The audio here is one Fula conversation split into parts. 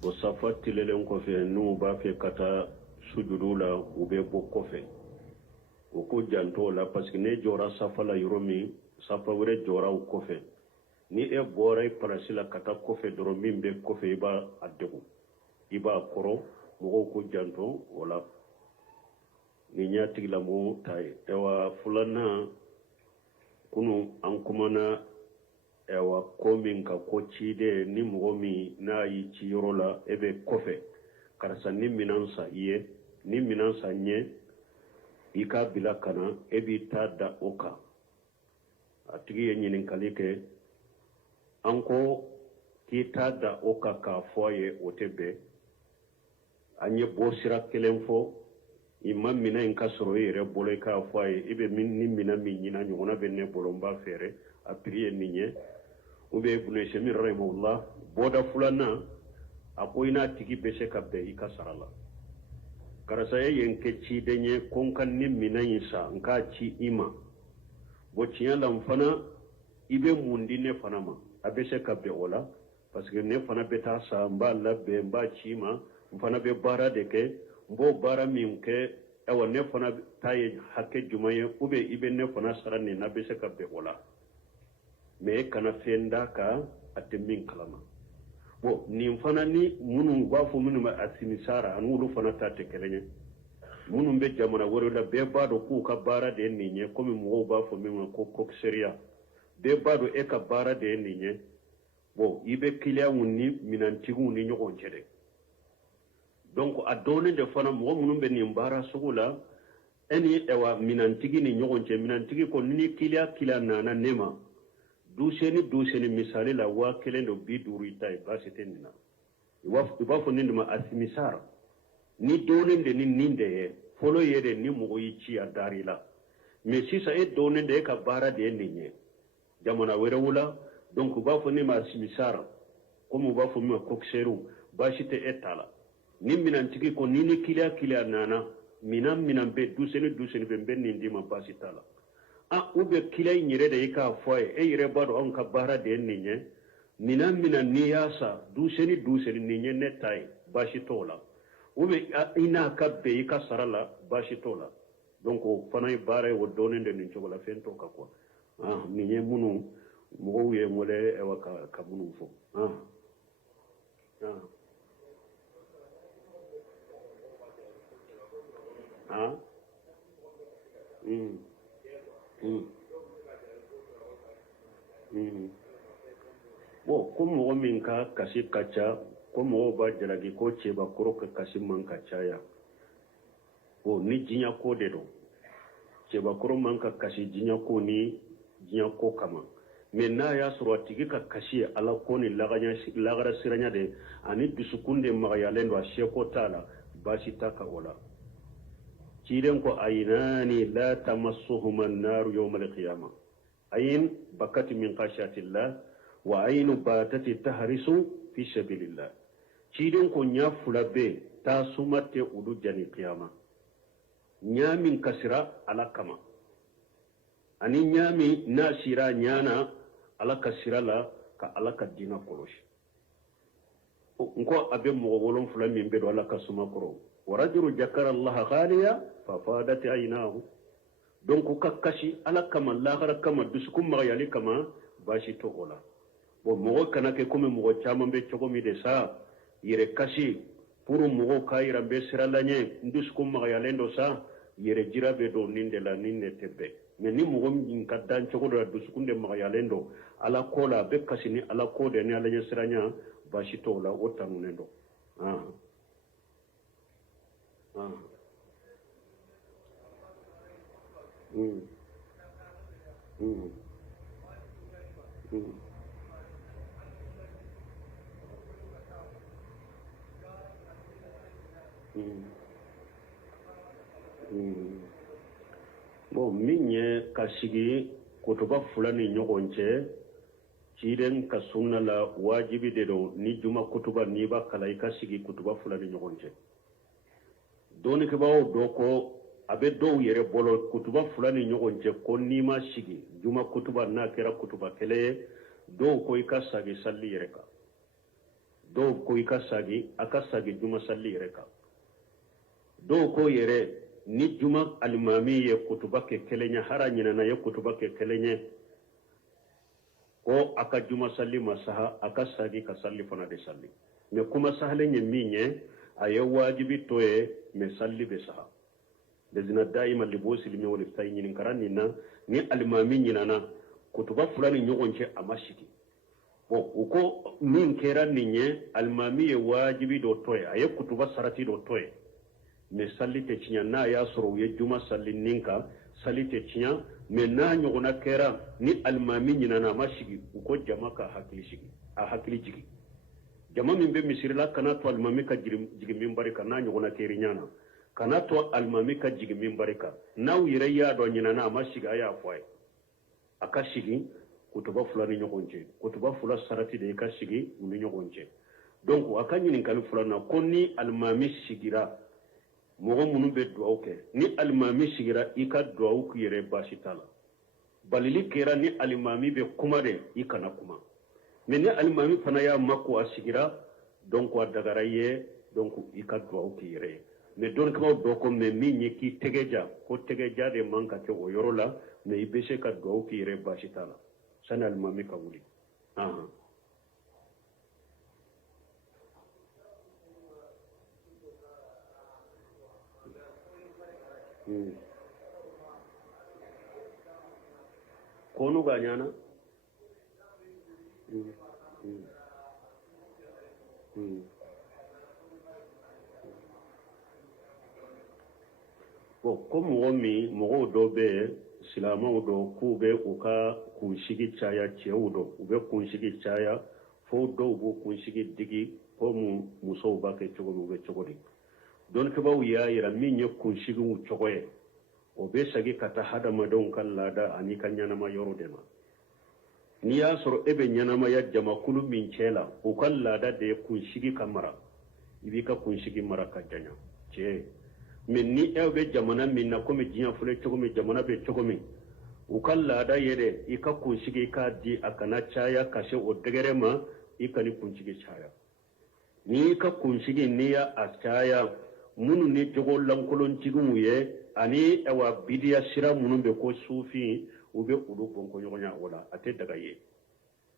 bo safa tilelen kofe nu ba fe kata sujudu la ube bo kofe o ko janto la parce que ne jora safa la yoromi safa wure jora u kofe ni e bora parasila kata kofe doro min be kofe iba adegu iba koro mo ko janto wala ni nyati la mo tay ewa fulana kunu an kumana ewa komin ka ko cide ni mo mi na yi ci yoro la ebe kofe karsa ni minansa iye ni minansa nye ika bila kana ebi ta da oka atigi nyinin kalike anko ki ta da oka ka foye otebe anye bosira kelenfo imma mina in kasoro yere bolo ka foye ibe min ni mina min nyina nyona benne bolo mba fere a prier ninye ube ibn shemir rahimahullah boda fulana akoina tigi bese kabbe ikasarala karasa yenke ci denye konkan ni mina yisa nka ci ima bo ciyala mfana ibe mundi ne fana ma abese kabbe ola parce que ne fana beta sa mba labbe mba ci ma mfana be bara de ke mbo bara min ke ewa ne fana taye hakke jumaye ube ibe ne fana sarani na bese kabbe ola me kana fenda ka atemin kalama bo ni fana ni munu wafu munu ma asimisara anulu fana tate kelenye munu be jamana woro la be bado ku ka bara de ninye komi mo ba fo mi ko kokseria be bado e ka bara de ninye bo ibe kilia wonni minantigu ni nyogon cede donc adone de fana mo munu be ni mbara sugula eni ewa minantigi ni nyogon ce minantigi ko ni kilia nana nema duseni misali la wa kelen do bi duru itay ba setenina iba fo ninduma asimisara ni donende ni ninde ye folo yede ni mo yici adarila mais si ça est donende ka bara de ninye jamana werewula donc ba fo ni ma asimisara comme ba fo mi kokseru ba site etala ni minantigi ko ni kilia nana minan be duseni be ben nindima ba sitala ube kilay nyire de ka foye e yire bado on ka bara de ninye mina niyasa duseni ninye netai bashi tola ube ina kabbe ka sarala bashi tola donc fanay bare wo donende ni chogola fento ka kwa ninye munu mo ye mole e waka ka munu fo Bo como min ka kasi kacha como ba jalagi ko ce ba kuro ka kasi man kacha ya o ni jinya ko de do ce ba kuro man ka kasi jinya ko ni jinya ko kama me na ya suro tigi ka kasi ala ko ni lagara siranya de ani bisukunde magayalen wa sheko tala basita ka ola ciiden ko aynani la tamassuhuma an-nar yawm al-qiyamah ayn bakati min khashatillah wa aynu batati tahrisu fi sabilillah ciiden ko nya fulabe ta sumate udu jani qiyama nyamin kasira ala kama ani nyami nasira nyana ala kasira la ka ala ka dina koloshi nko abe mo wolon fula min be do ala ka suma koro ورجل ذكر الله خاليا ففادت عيناه donc kakashi ala kama lahara kama duskum magayali kama bashi to ola bo mo kana ke comme mo chama be chogo mi de sa yere kashi puru mo kayira be siralanye duskum magayale ndo sa yere jira be do ninde la ninne tebe mais ni mo ngin kaddan chogo do duskum de magayale ndo ala kola be kashi ni ala kode ni ala siranya bashi to ola otamu ndo Bon minye kasigi kutuba fulani nyogonche ciiden ka sunna la wajibi de do ni juma kutuba ni ba kala kasigi kutuba fulani nyogonche doni ke bawo doko abe do yere bolo kutuba fulani nyogonche ko ni ma sigi juma kutuba na kera kutuba kele do ko ikasagi salli yere ka do ko ikasagi akasagi juma salli reka do ko yere ni juma almami ye kutuba ke kelenya haranyina na ye kutuba ke kelenye ko aka juma salli masaha akasagi ka salli fana de salli me kuma sahale nye minye aye wajibi toye me salli be saha dezina daima libosi limi woni tay nyinin karanina ni almami nyina na kutuba fulani nyogonche amashiki bo uko min kera ninye almami ye wajibi do toye aye kutuba sarati do toye me salli te cinya na ya soro ye juma salli ninka salli te cinya me na nyogona kera ni almami nyina na mashiki uko jama ka hakili shiki a hakili jigi jama min be misirila kana to almami ka jigi min barika na nyogona keri nyana kana to almami ka jigi min barika na wire ya do nyina na mashiki aya foy akashigi kutuba fulani nyogonche kutuba fula sarati de ikashigi ni nyogonche donc akanyi ni kan fulana konni almami sigira mogo munu be duwaw ke ni almami sigira ika duwaw ku yere basitala balili kera ni almami be kuma de ikana kuma mais ni almami fana ya makko asigira donc wa dagara ye donc ika duwaw ku yere mais don kama do ko me minni ki tegeja ko tegeja de manka ke o yorola mais ibese ka duwaw ku yere basitala sana almami ka wuli konu ganyana bo ko mogo do be silamaw do kube uka kunshigi chaya cheudo ube kunshigi chaya fo do bu kunshigi digi ko muso ba ke chogo ube chogodi don ke bawu ya ira minye kunshigi mu chogoye obe sagi kata hada madon kan lada ani kan nyana ma yoro dema ni ya soro ebe nyana ma ya jama kulu min chela o kan lada de kunshigi kamara ibi ka kunshigi mara ka janya che min ni ebe jamana min na ko mi jinya fule chogo mi jamana be chogo mi o kan lada yede ika kunshigi ka di akana chaya kashe o degere ma ikani kunshigi chaya ni ka kunshigi ni ya achaya munu ni jogo lankolon cigun ye ani ewa bidiya sira munu be ko sufi ube udu bonko nyonya wala ate daga ye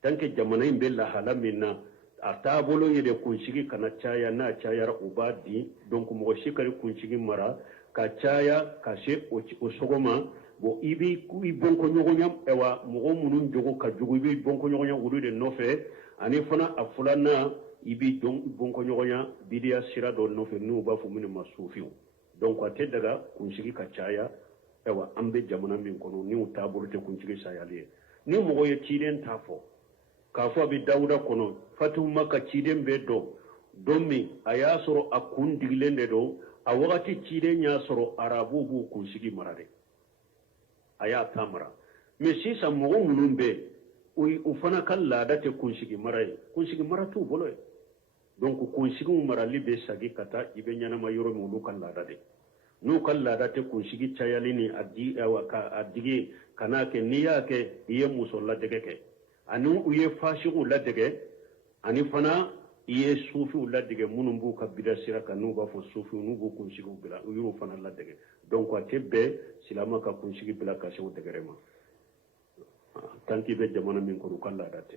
tanke jamana imbe la hala minna atabolo yede kunshigi kana chaya na chaya ubadi donc mo shikari kunshigi mara ka chaya kashe o sogoma bo ibi ku bonko nyonya ewa mo munu jogo ka jogo ibi bonko nyonya udu de nofe ani fana afulana ibi don bonko nyonya bidiya sira do no fe nu ba fu min masufiu donc ate daga kunshigi ka chaya ewa ambe jamana min kono ni utaburu te kunshigi sayale ni mo ye chiden tafo ka fo bi dawda kono fatu maka chiden be do domi aya soro akun diglende do a wakati chiden nya soro arabu bu kunshigi marade aya tamara me sisa mo munumbe ufana kan lada te kunshigi maratu boloy donc kunshigi marali be sagi kata ibe nyana ma yoro mu lu kan lada de nu kan lada te kunshigi chayalini adigi kanake niyake iye musolla dege ke anu uye fashigu la dege ani fana iye sufi la dege munumbu ka bidasira kanu ba fo sufi nubu kunshigi bila uyuru fana la dege donc atebe silama ka kunshigi bila ka shew dege rema tanki be jamana min ko kan lada te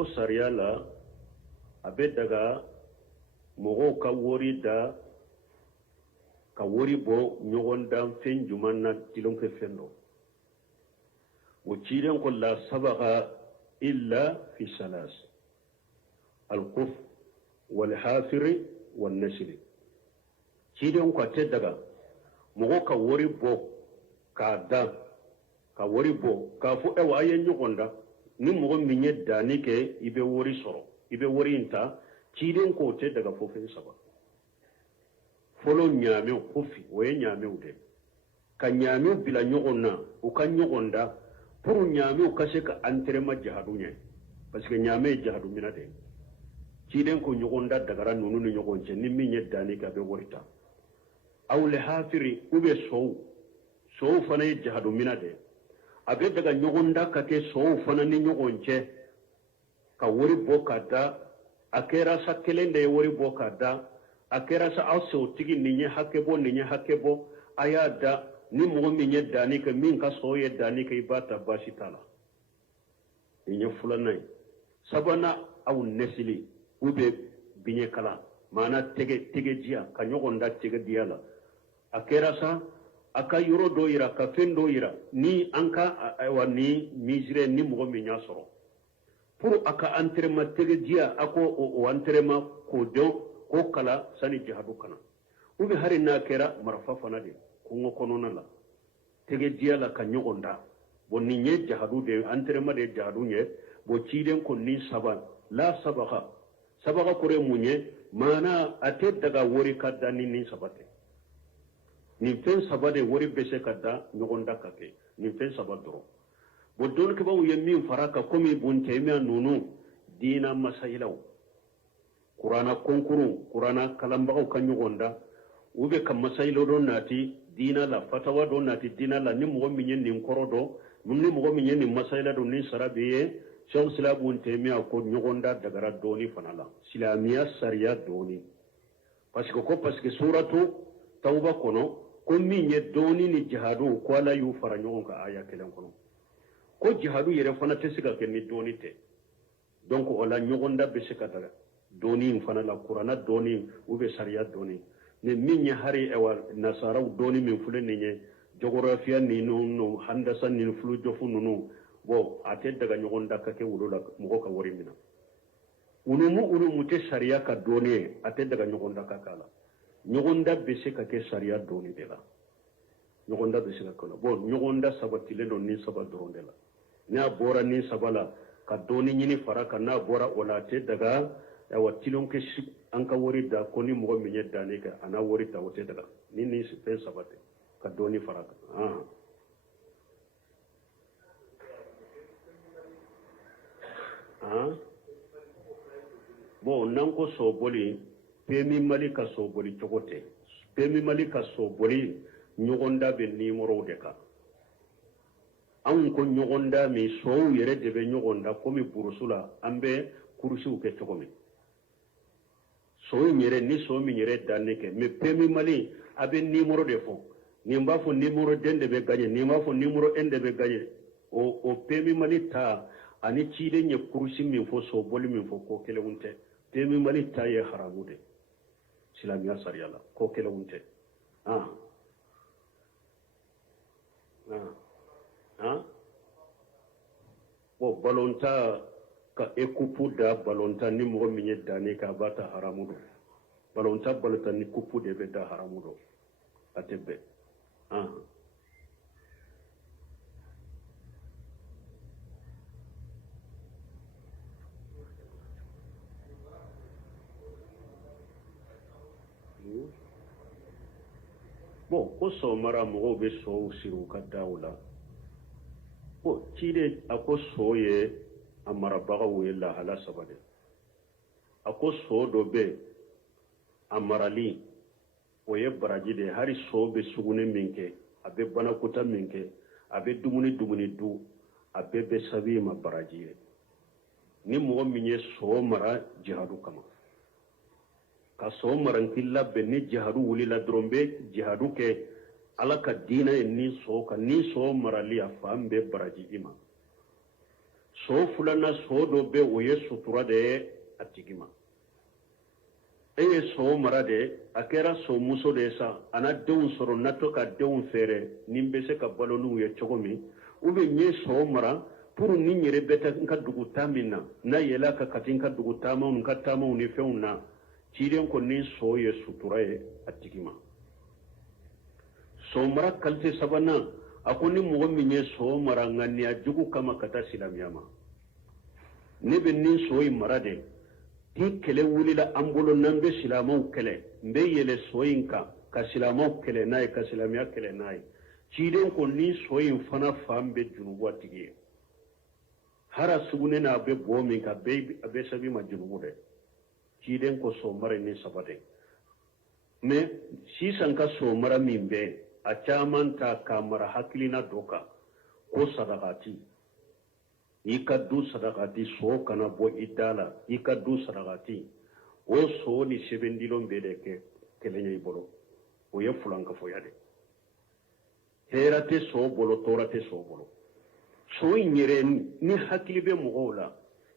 ko sariya la abe daga mogo ka wori da ka wori bo nyogon dan fen juman na tilon ke fendo o ciiden ko la sabaqa illa fi salas al-quf wal hafir wal nashr ciiden ko te daga mogo ka wori bo ka da ka wori bo ka fu e wa yen nyogonda ni mogo minye dani ke ibe wori soro ibe wori inta ciiden ko te daga fofen saba folo nyame kofi woye nyame ude ka nyame bila nyogonna o ka nyogonda pour nyame o kase ka entraînement jahadunya parce que nyame jahadu minade ciden ko ñogonda dagara nunu ni ñogon ce ni min ye dani ka be worita aw le hafiri ube sow fana ye jahadu mina de abe daga ñogonda ka ke sow fana ni ñogon ce ka wori bo ka da a kera sa kelen de ye wori bo ka da a kera sa aw sew tigi ni ye hakke bo a y'a da ni mogo min ye dani ka min ka sow ye dani ka i b'a ta basi t'a la ni ye fulana ye sabana aw nesili ube biɲɛ kala maana tege jiya ka ɲɔgɔn da tege diya la a kɛra sa a ka yɔrɔ dɔ yira ka fɛn dɔ yira ni an ka ayiwa ni misirɛ ni mɔgɔ min y'a sɔrɔ pour a ka entraînement tege jiya a ko o entraînement k'o dɔn k'o kala sani jihadu kana ube hari n'a kɛra marifa fana de kungo kɔnɔna la tege jiya la ka ɲɔgɔn da bon nin ye jihadu de entraînement de jihadu ye bon ciden ko ni saba la sabaga kore munye mana ate daga wori kadda ni sabate ni fen sabade wori bese kadda nyogonda kake ni fen sabadro bodon ke bawu yemin faraka komi bunte mi nunu dina masailaw qur'ana konkuru qur'ana kalambaw kan nyogonda ube kam masailo don nati dina la fatawa don nati dina la ni mo minye ni korodo ni mo minye ni masaila don ni sarabiye Cheikh Silabun Temia ko ñogonda dagara doni fanala silamiya sariya doni parce que suratu tauba kono ko min ye doni ni jihadu ko ala yu fara ñogon ka aya kelen kono ko jihadu yere fana te siga ke ni doni te donc wala ñogonda be sika daga doni fanala qur'ana doni ube sariya doni ne min ye hari ewa nasaraw doni min fule ni ye geografia ni no handasa ni fulu jofu nunu bo ate daga ñogon da ka ke wulula mogo ka wori mina unumu te sariya ka doni ate daga ñogon da ka kala ñogon da be se ka ke sariya doni de la ñogon da be se ka kala bo ñogon da sabatile don ni saba doron de la na bora ni sabala ka doni ñini fara ka na bora wala te daga wa tilon ke an ka wori da ko ni mogo minye dani ka ana wori ta wote daga ni fe sabate ka doni fara ka bon nan ko soboli pemi mali ka soboli cogote pemi mali ka soboli ñogonda be nimoro de ka an ko ñogonda mi sow yere de be ñogonda komi burusula ambe kurusiw ke cogomi sow yere ni sow mi yere danne ke mais pemi mali abe nimoro de fo ni mba fo nimoro den de be gagné ni mba fo nimoro en de be gagné o pemi mali ta ani cide nye kurusi min fo so boli min fo ko kele unte temi mali taye haramude silamiya sariyala ko kele unte bo balonta ka ekupu da balonta ni mo minye dani ka bata haramudo balonta balonta ni kupu de be da haramudo atebe bon ko so mara mo be so siru ka dawla ko tide ako so ye amara baga we la hala sabade ako so do be amarali o ye baraji de hari so be sugune minke abe bana kota minke abe dumuni du abe be sabi ma baraji ni mo minye so mara jihadu kama ka so marankilla be ni jihadu wulila drombe jihadu ke ala ka dina ni so marali afambe baraji ima so fulana so do be o ye sutura de atigima eye so marade akera so muso de sa ana deun soro nato ka deun fere nimbe se ka balonu ye chogomi ube nye so mara pour ni nyere beta nka dugu tamina na yela ka katinka dugu tama nka tama ni feuna ciden ko ni so ye sutura ye atigima so mara kalte sabana akoni mo minye so mara ngani ajugu kama kata silamiyama ne be ni so yi marade ti kele wulila ambolo nambe silamaw kele mbe yele so yinka ka silamaw kele nay ka silamiya kele nay ciden ko ni so yin fana fambe junubu atigi hara sugune na be bo min ka be sabi ma junubu de siden ko so mara ni sabate me sisan ka so mara min be a caman ta kamara hakilina doka ko sadakati ikaddu sadakati so kana bo idala ikaddu sadakati o so ni sebendilon be de ke kelenya ibolo o ye fulanka fo yade herate so bolo torate so bolo so nyere ni hakili be mogola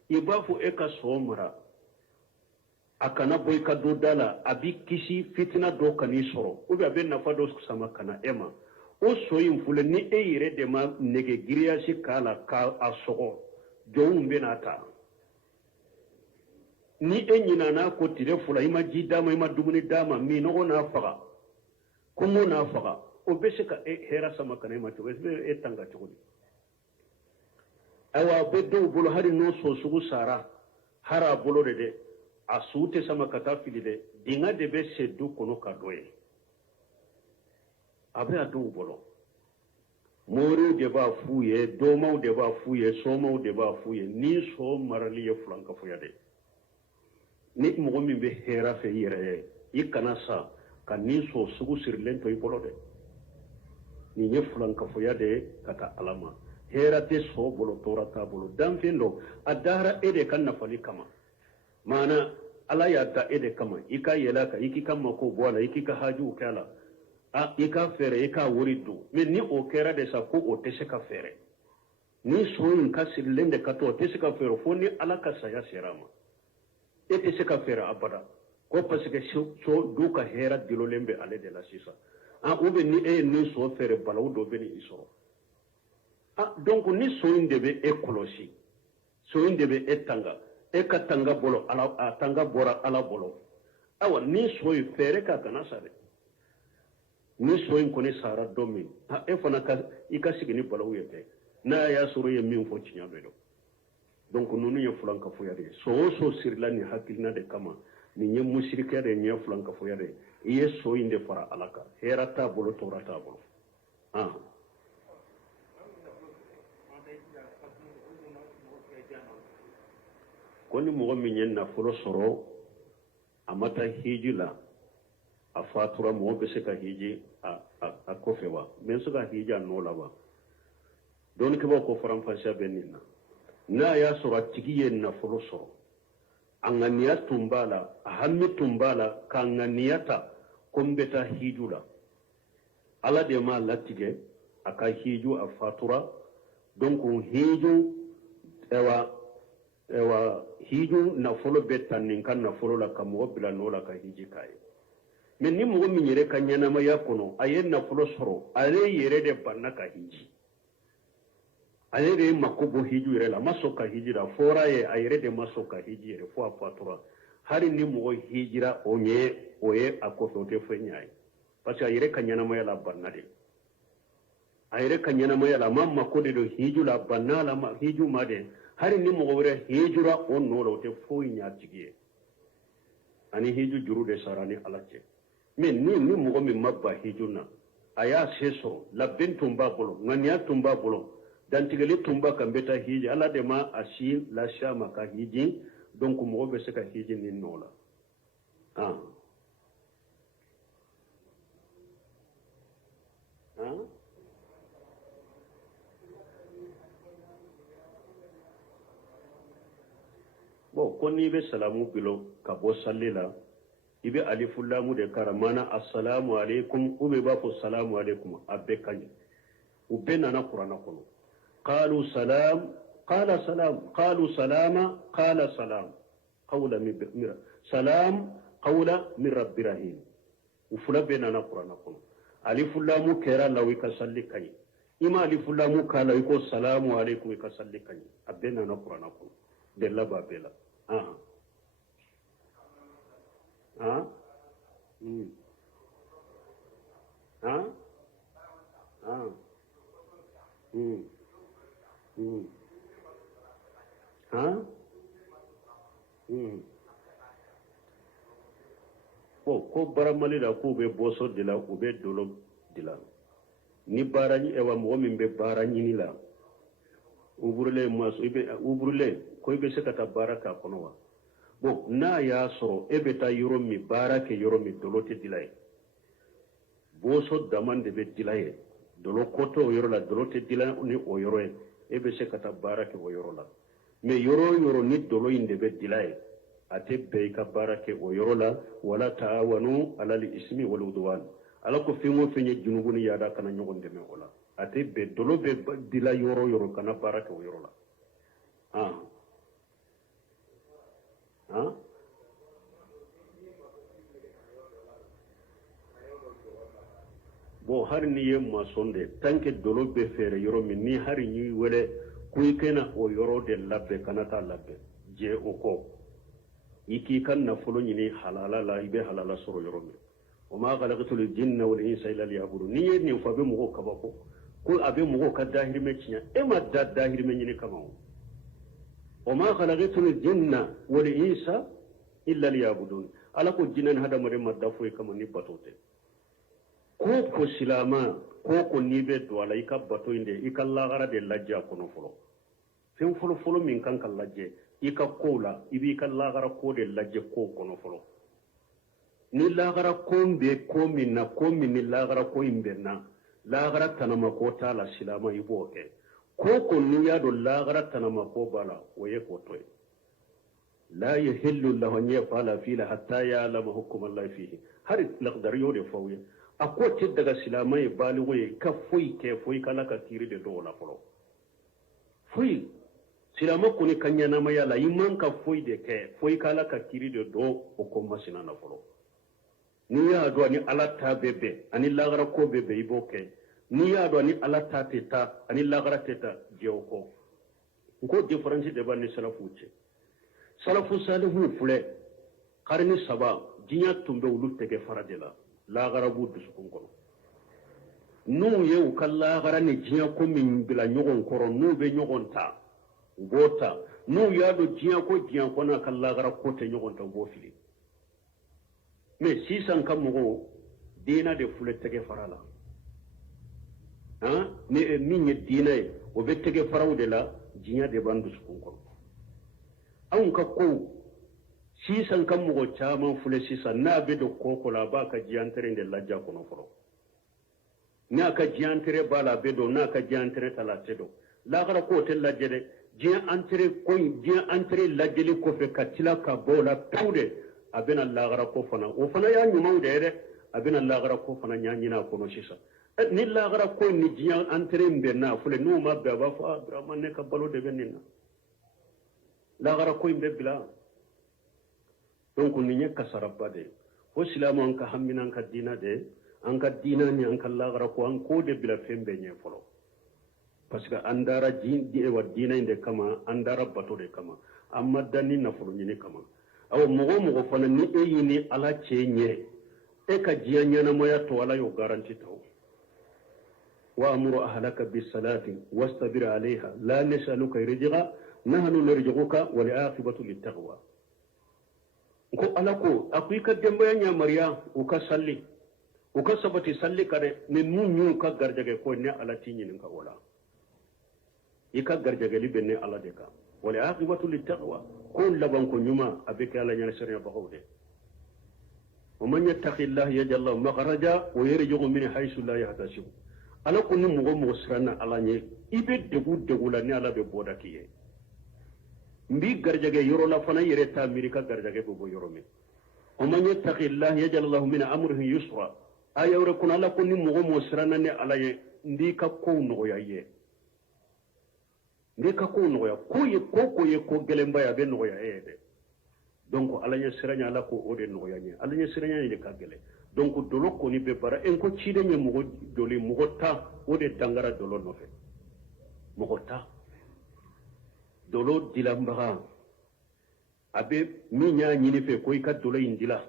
ibafu eka so mara akana boy kaddu dala abi kisi fitina do kani soro ubi abe nafa do sama kana ema o so fule ni e yire de ma nege giriya si kala ka asogo jowum be nata ni e nyina na ko tire fula ima ji dama ima dumuni dama mi no na faga kumo na faga o be se ka hera sama kana ema to be e tanga tugudi awa be do bolo hari no so sugu sara hara bolo de a suute sama kata fili de dinga de be seddu kono ka doye abe a dow bolo moriw de ba fuye domaw de ba fuye somaw de ba fuye ni so marali ye fulanka fuya de ni mogo min be hera fe yere i kana sa ka ni so sugu sirilen to i bolo de ni ye fulanka fuya de kata alama hera te so bolo tora ta bolo danfendo adara ede kan nafali kama mana ala ya da ede kama ika yelaka iki kama ko bola iki ka haju kala a ika fere ika wuridu men ni o kera de sa ko o tese ka fere ni soyin ka silende ka to tese ka fere fo ni ala ka saya serama e tese ka fere abada ko parce que so du ka hera dilolembe ale de la sisa a ube ni ni so fere balaw do be ni isoro a donc ni soyin de be ekolosi soyin de be etanga e ka tanga bolo ala a tanga bora ala bolo awa ni soyi fere ka kana sare ni soyin ko ni sara domi ha e fana ka ikasigi ni bolo yete na ya suru ye min fo cinya be do donc nunu ye fulanka fo yare so sirla ni hakilna de kama ni nye musirika de nye fulanka fo yare iye soyin de fara alaka herata bolo torata bolo ah koni mogo min ye nafolo soro a mata hiji la a fatura mogo be se ka hiji a kofe wa men se ka hiji a no la wa doni ke ba ko faranfasiya be nin na n'a y'a sɔrɔ a tigi ye nafolo sɔrɔ a ŋaniya tun b'a la a hami tun b'a la k'a ŋaniya ta ko n bɛ taa hiju la ala de m'a latigɛ a ka hiju a fatura donc hiju hiju nafolo bɛ ta nin ka nafolo la ka mɔgɔ bila n'o la ka hiji k'a ye mais ni mɔgɔ min yɛrɛ ka ɲɛnamaya kɔnɔ a ye nafolo sɔrɔ ale yɛrɛ de banna ka hiji ale de ye mako bɔ hiju yɛrɛ la a ma sɔn ka hiji la fɔra ye a yɛrɛ de ma sɔn ka hiji yɛrɛ fo a fatura hali ni mɔgɔ hijira o ye a kɔfɛ o tɛ fɛn ɲa ye parce que a yɛrɛ ka ɲɛnamaya la banna de a yɛrɛ ka ɲɛnamaya la a ma mako de don hiju la banna la hiju ma de hali ni mɔgɔ wɛrɛ hijira o nɔ la o tɛ foyi ɲa tigi ye ani hiju juru de sara ni ala cɛ mais ni mɔgɔ min ma ba hiju na a y'a se sɔrɔ labɛn tun b'a bolo ŋaniya tun b'a bolo dantigɛli tun b'a kan bɛ taa hiji ala de ma a si lasiya ma ka hiji donc mɔgɔ bɛ se ka hiji nin nɔ la bon ko n'i bɛ salamu bilo ka bɔ salli la i bɛ alifu lamu de kara mana assalamu alaikum ou bien i b'a fɔ salamu alaikum a bɛɛ ka ɲi u bɛɛ nana kuranna kɔnɔ قالوا سلام قال سلام قالوا سلاما قال سلام قولا من سلام قولا من رب رحيم وفلا بيننا قرآن قل ألف لام كرا لو يكسل كاي إما ألف لام كلا يكو السلام عليكم يكسل كاي أبيننا قرآن قل دلا بابلا ko baramali la k'u bɛ boso de la u bɛ dolo de la ni baara ewa mɔgɔ min bɛ baara ɲini la uburulen maso uburulen ko i bɛ se ka taa baara k'a kɔnɔ wa bon n'a y'a sɔrɔ e bɛ taa yɔrɔ min baara kɛ yɔrɔ min dolo tɛ dila ye boso daman de bɛ dila ye dolo kɔtɔ o yɔrɔ la dolo tɛ dila ni o yɔrɔ ye e bɛ se ka taa baara kɛ o yɔrɔ la mais yɔrɔ o yɔrɔ ni dolo in de bɛ dila ye a tɛ bɛn i ka baara kɛ o yɔrɔ la wala taawanu alal ismi wal udwan ala ko fɛn o fɛn ye junubu ni yaada kana ɲɔgɔn dɛmɛ o la a tɛ bɛn dolo bɛ dila yɔrɔ o yɔrɔ kana baara kɛ o yɔrɔ la bon hari ni ye maçon de tant que dolo bɛ fɛɛrɛ yɔrɔ min ni hari ni wele ko i kana o yɔrɔ de labɛn kana taa labɛn jɛ o kɔ i k'i ka nafolo ɲini halala la i bɛ halala sɔrɔ yɔrɔ min o ma khalaqtul jinna wal insa illa liya'budun ni ye nin fɔ a bɛ mɔgɔw kabako ko a bɛ mɔgɔw ka dahirimɛ tiɲɛ e ma da dahirimɛ ɲini kama o ma khalaqtul jinna wal insa illa liya'budun ala ko jinna ni hadamaden ma da foyi kama ni bato tɛ ko silama ko n'i bɛ don a la i ka bato in de i ka lagara de lajɛ a kɔnɔ fɔlɔ fɛn fɔlɔ min kan ka lajɛ i ka kow la i b'i ka lagara ko de lajɛ kow kɔnɔ fɔlɔ ni lagara ko bɛ ko min na ko min ni lagara ko in bɛ na lagara tanama ko t'a la silama i b'o kɛ ko n'i y'a dɔn lagara tanama ko b'a la o ye k'o to ye la yahillu lahu an yaf'ala fihi hatta ya'lama hukma allahi fihi hari laqdar yo de fɔ aw ye a ko tɛ daga silama ye baaligo ye ka foyi kɛ foyi k'ala ka kiiri de dɔw la fɔlɔ foyi silama kɔni ka ɲɛnamaya la i man ka foyi de kɛ foyi k'ala ka kiiri de dɔn o ko masina na fɔlɔ n'i y'a dɔn ni ala ta bɛ bɛn ani lagara ko bɛ bɛn i b'o kɛ n'i y'a dɔn ni ala ta tɛ taa ani lagara tɛ taa jɛ o kɔ n ko différence de b'a ni salafu cɛ salafu salihu filɛ karni 3 diɲɛ tun bɛ olu tɛgɛ fara de la lagara b'u dusukun kɔnɔ n'u ye u ka lagara ni diɲɛ ko min bila ɲɔgɔn kɔrɔ n'u bɛ ɲɔgɔn ta u b'o ta n'u y'a dɔn diɲɛ ko diɲɛ kɔnɔ a ka lagara ko tɛ ɲɔgɔn ta u b'o fili mais sisan ka mɔgɔw diinɛ de filɛ tɛgɛ fara la ni min ye diinɛ ye o bɛ tɛgɛ faraw de la diɲɛ de b'an dusukun kɔnɔ anw ka kow sisan ka mɔgɔ caman filɛ sisan n'a bɛ don ko la a b'a ka diyantere de lajɛ a kɔnɔ fɔlɔ n'a ka diyantere b'a la a bɛ don n'a ka diyantere ta la a tɛ don lagara ko tɛ lajɛ dɛ diɲɛ antere lajɛli kɔfɛ ka tila ka bɔ o la pewu de a bɛna lagara ko fana o fana y'a ɲumanw de ye dɛ a bɛna lagara ko fana ɲaɲini a kɔnɔ sisan ni lagara ko ni diɲɛ antere in bɛn n'a filɛ n'u ma bɛn a b'a fɔ Burama ne ka balo de bɛ nin na lagara ko in bɛ bila donc nin ye kasaraba de ye ko silamu an ka hamina an ka diina de an ka diina ni an ka lagara ko an k'o de bila fɛn bɛɛ ɲɛ fɔlɔ parce que an dara diina in de kama an dara bato de kama an ma da ni nafolo ɲini kama awo mɔgɔ fana ni e y'i ni ala cɛ ɲɛ e ka diɲɛ ɲɛnamaya to ala y'o garanti ta wa'muru ahlaka bis-salati wastabir 'alayha la nas'aluka rizqa nahnu narzuquka wal 'aqibatu lit-taqwa ko ala ko akwai ka dembaya nyamariya u ka salli u ka sabati salli kare ne mun ka garjage ko ne ala tinyin ka wala ika garjage libe ne ala de ka wal 'aqibatu lit-taqwa ko laban ko nyuma abika ala nyana sariya bagawde ومن يتق الله يجعل له مخرجا ويرزقه من حيث لا يحتسب ala ko ni mɔgɔ siranna ala ɲɛ i bɛ degu la ni ala bɛ bɔda k'i ye n b'i garijɛgɛ yɔrɔ la fana i yɛrɛ t'a miiri ka garijɛgɛ bɛ bɔ yɔrɔ min wa man yattaqillaha yaj'al lahu min amrihi yusra aya wɛrɛ kɔnɔ ala ko ni mɔgɔ siranna ni ala ye n b'i ka kow nɔgɔya i ye n b'i ka kow nɔgɔya ko ye ko gɛlɛnba ye a bɛ nɔgɔya e ye dɛ donc ala ɲɛ siranya ala ko o de nɔgɔya ɲɛ ala ɲɛ siranya de ka gɛlɛn donc dolo koni be bara en ko ciden ye mɔgɔ doli mɔgɔ ta o de dangara dolo nɔfɛ mɔgɔ ta dolo dilanbaga a bɛ min y'a ɲini fɛ ko i ka dolo in dila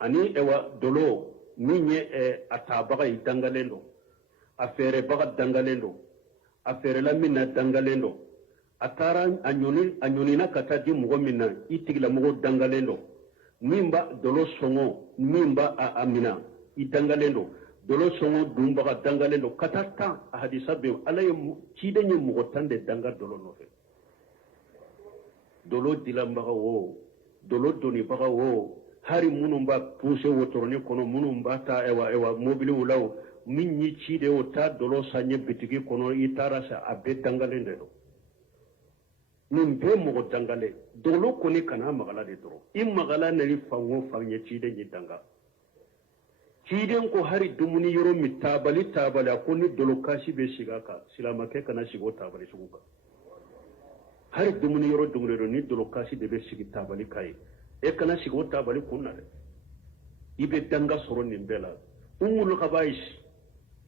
ani dolo min ye a tabaga i dangalen don a fɛɛrɛbaga dangalen don a fɛɛrɛla min na dangalen don a taara a ɲɔnina ka taa di mɔgɔ min na i tigilamɔgɔ dangalen don min b'a dolo sɔngɔ min b'a a mina i dangalen don dolo sɔngɔ dunbaga dangalen don ka taa 10 a hadisa bɛ ala ye ciden ye mɔgɔ 10 de danga dolo nɔfɛ dolo dilanbaga wo dolo donibaga wo hari minnu b'a poussé wotoronin kɔnɔ minnu b'a ta ewa mobiliw la o min y'i ci de o taa dolo san ye bitigi kɔnɔ i taara sa a bɛɛ dangalen de don nin bɛɛ mɔgɔ dangalen dolo kɔni kana magala de dɔrɔn i magala nani fan o fan ye ciden ye danga ciden ko hari dumuni yɔrɔ min taabali a ko ni dolo kasi bɛ sigi a kan silamakɛ kana sigi o taabali sugu kan hari dumuni yɔrɔ dumuni ni dolo kasi de bɛ sigi taabali kan ye e kana sigi o taabali kun na dɛ i bɛ danga sɔrɔ nin bɛɛ la umul khabais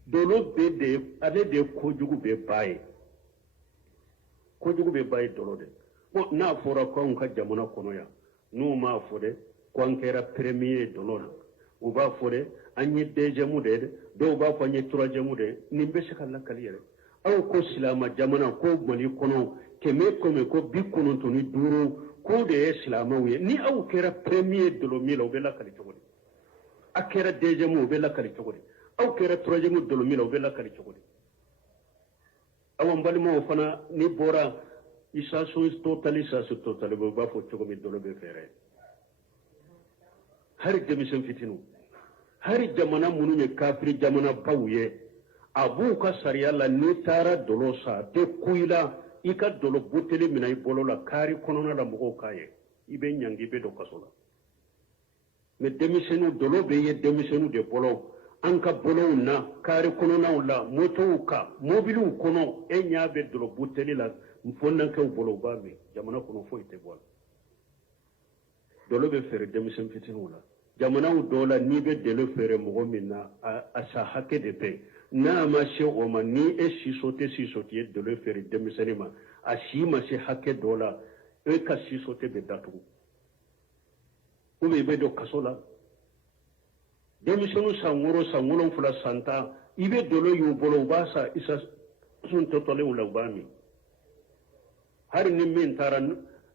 dolo bɛ de ale de kojugu bɛ ba ye kojugu bɛ ba ye dolo de bon n'a fɔra ko anw ka jamana kɔnɔ yan n'u m'a fɔ dɛ ko an kɛra premier dolo la u b'a fɔ dɛ an ye deuxième de ye dɔw b'a fɔ an ye troisième de ye nin bɛ se ka lakali yɛrɛ aw ko silama jamana ko mali kɔnɔ kɛmɛ ko 95 ko de ye silamaw ye ni aw kɛra premier dolo min la u bɛ lakali cogo di a kɛra deuxième u bɛ lakali cogo di aw kɛra troisième dolo min la u bɛ lakali cogo di awan balimaw fana ni bɔra isation totale u b'a fɔ cogo min dolo bɛ fɛɛrɛ hari denmisɛn fitinu hari jamana minnu ye kafiri jamana baw ye a b'u ka sariya la n'i taara dolo sa a tɛ ku i la i ka dolo buteli minɛ i bolo la kari kɔnɔna la mɔgɔw k'a ye i bɛ ɲangi i bɛ don kaso la mais denmisɛnninw dolo bɛ ye denmisɛnninw de bolo an ka bolow na kari kɔnɔnaw la motow kan mobiliw kɔnɔ e ɲɛ bɛ dolo buteli la fɔnankɛw bolo u b'a min jamana kɔnɔ foyi tɛ bɔ a la dolo bɛ feere denmisɛn fitininw la jamanaw dɔw la n'i bɛ dolo feere mɔgɔ min na a sa hakɛ de bɛ n'a ma se o ma ni e siso tɛ ye dolo feere denmisɛnnin ma a si ma se hakɛ dɔ la e ka siso tɛ bɛ datugu ou bien i bɛ don kaso la denmisɛnninw san 6 san 7 san 10 i bɛ dolo y'u bolo u b'a sa isa sun tɔtɔlenw la u b'a min hari ni min taara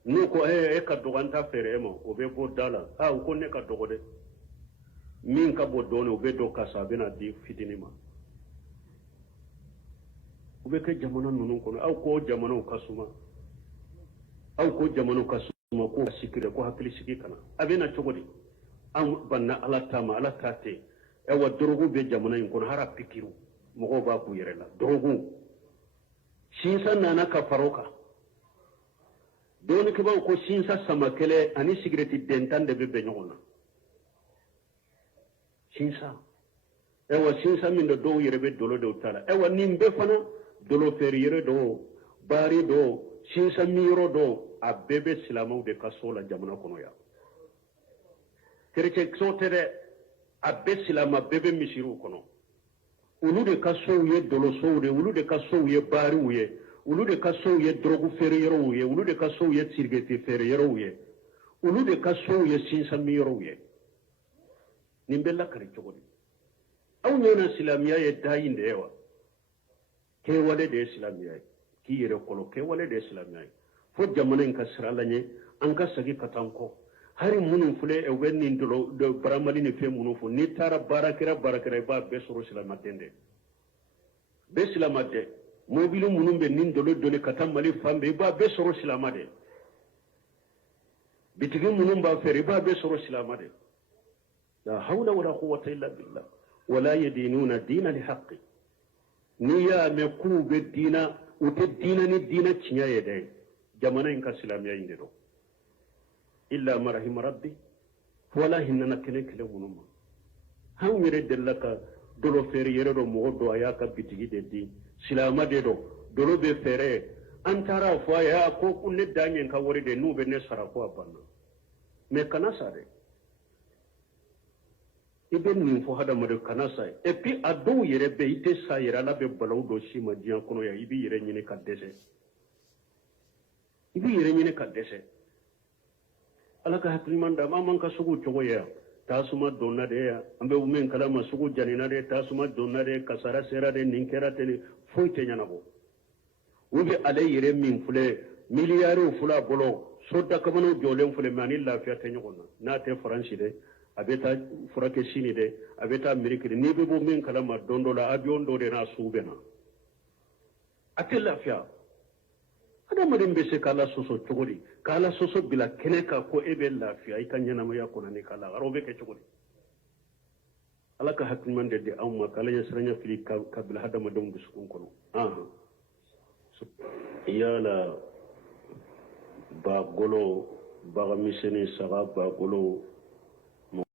n'u ko e ka dɔgɔ an ta feere e ma o bɛ bɔ da la u ko ne ka dɔgɔ dɛ min ka bɔ dɔɔnin u bɛ don kasa a bɛna di fitinin ma u bɛ kɛ jamana ninnu kɔnɔ aw ko jamanaw ka suma aw ko jamanaw ka suma ko sikire ko hakili sigi kana a bɛna cogo di an banna ala ta ma ala ta tɛ wa dorogu bɛ jamana in kɔnɔ hara pikiru mɔgɔw b'a k'u yɛrɛ la dorogu sinsan nana ka faro kan dɔɔni kibaw ko sinsa sama kɛlɛ ani sigireti dentan de bɛ bɛn ɲɔgɔn na sinsa sinsa min do dɔw yɛrɛ bɛ dolo de ta la nin bɛɛ fana dolo feere yɛrɛ do baari do sinsa min yɔrɔ do a bɛɛ bɛ silamɛw de ka so la jamana kɔnɔ yan kerecɛn so tɛ dɛ a bɛɛ silama bɛɛ bɛ misiriw kɔnɔ olu de ka sow ye dolo sow de olu de ka sow ye baariw ye olu de ka sow ye drogu feere yɔrɔw ye olu de ka sow ye sirigeti feere yɔrɔw ye olu de ka sow ye sinsa min yɔrɔw ye nin bɛ lakari cogo di aw ɲɔgɔnna silamiya ye dayin de ye wa kɛwale de ye silamiya ye k'i yɛrɛ kɔlɔ kɛwale de ye silamiya ye fo jamana in ka sira la ɲɛ an ka segin ka taa an kɔ hari minnu filɛ u bɛ nin dolo baramali ni fɛn minnu fɔ n'i taara baara kɛra i b'a bɛɛ sɔrɔ silamaden de bɛɛ silamaden mobili minnu bɛ nin dolo ka taa mali fan bɛɛ i b'a bɛɛ sɔrɔ silama de bitigi minnu b'a feere i b'a bɛɛ sɔrɔ silama de la hawla wala quwwata illa billah wala yadinuna dina li haqqi n'i y'a mɛn k'u bɛ diina u tɛ diina ni diina tiɲɛ ye dɛ jamana in ka silamiya in de don illa ma rahima rabbi wala hinana kelen minnu ma anw yɛrɛ delila ka dolo feere yɛrɛ dɔ mɔgɔ dɔ a y'a ka bitigi de di silama de don dolo bɛ feere an taara fɔ a ye ko ne da ɲɛ ka wari de n'u bɛ ne sara ko a banna mais kana sa dɛ i bɛ nin fɔ hadamaden kana sa et puis a dɔw yɛrɛ bɛ i tɛ sa yɛrɛ ala bɛ balawu dɔ si ma diɲɛ kɔnɔ yan i b'i yɛrɛ ɲini ka dɛsɛ i b'i yɛrɛ ɲini ka dɛsɛ ala ka hakiliman d'a ma an man ka sugu cogo ye yan tasuma donna de yan an bɛ min kalama sugu janina de tasuma donna de kasara sera de nin kɛra ten de foyi tɛ ɲɛnabɔ u bɛ ale yɛrɛ min filɛ miliyariw filɛ a bolo so dakabanaw jɔlen filɛ mais ani lafiya tɛ ɲɔgɔn na n'a tɛ faransi dɛ a bɛ taa furakɛ sini dɛ a bɛ taa ameriki de n'i bɛ bɔ min kalama don dɔ la avion dɔ de n'a sugu bɛ na a tɛ lafiya adamaden bɛ se k'ala sɔsɔ cogo di kala soso bila kene ka ko ebe lafiya i ka ɲɛnamaya kɔnɔ ni kala aro bɛ kɛ cogo di ala ka hakilima de anw ma k'ala ɲɛ siranya fili ka bila hadamadenw dusukun kɔnɔ yala ba golo baga misɛnnin saga ba golo